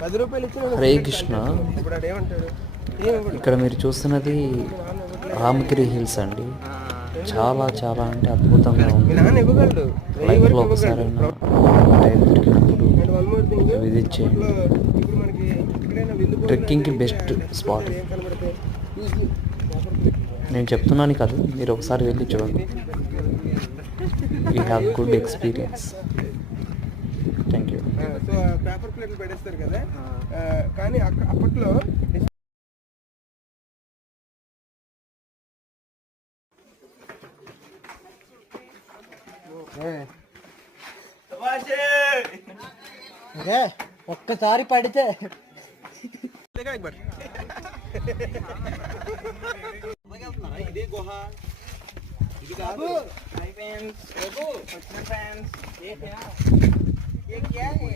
హరే కృష్ణ. ఇక్కడ మీరు చూస్తున్నది రామగిరి హిల్స్ అండి. చాలా చాలా అంటే అద్భుతంగా ఉంది. లైఫ్లో ఒకసారి టైం దొరికినప్పుడు విజిట్ చేయండి. ట్రెక్కింగ్కి బెస్ట్ స్పాట్. నేను చెప్తున్నాను కాదు, మీరు ఒకసారి వెళ్ళి చూడండి. You have good experience. Thank you. So paper ప్లేట్లు పెట్టేస్తారు కదా, కానీ అప్పట్లో ఒక్కసారి పడితే ఇదే గుహ. ఇది కాదు ఫ్రెండ్స్, ఫ్రెండ్స్ ये क्या है?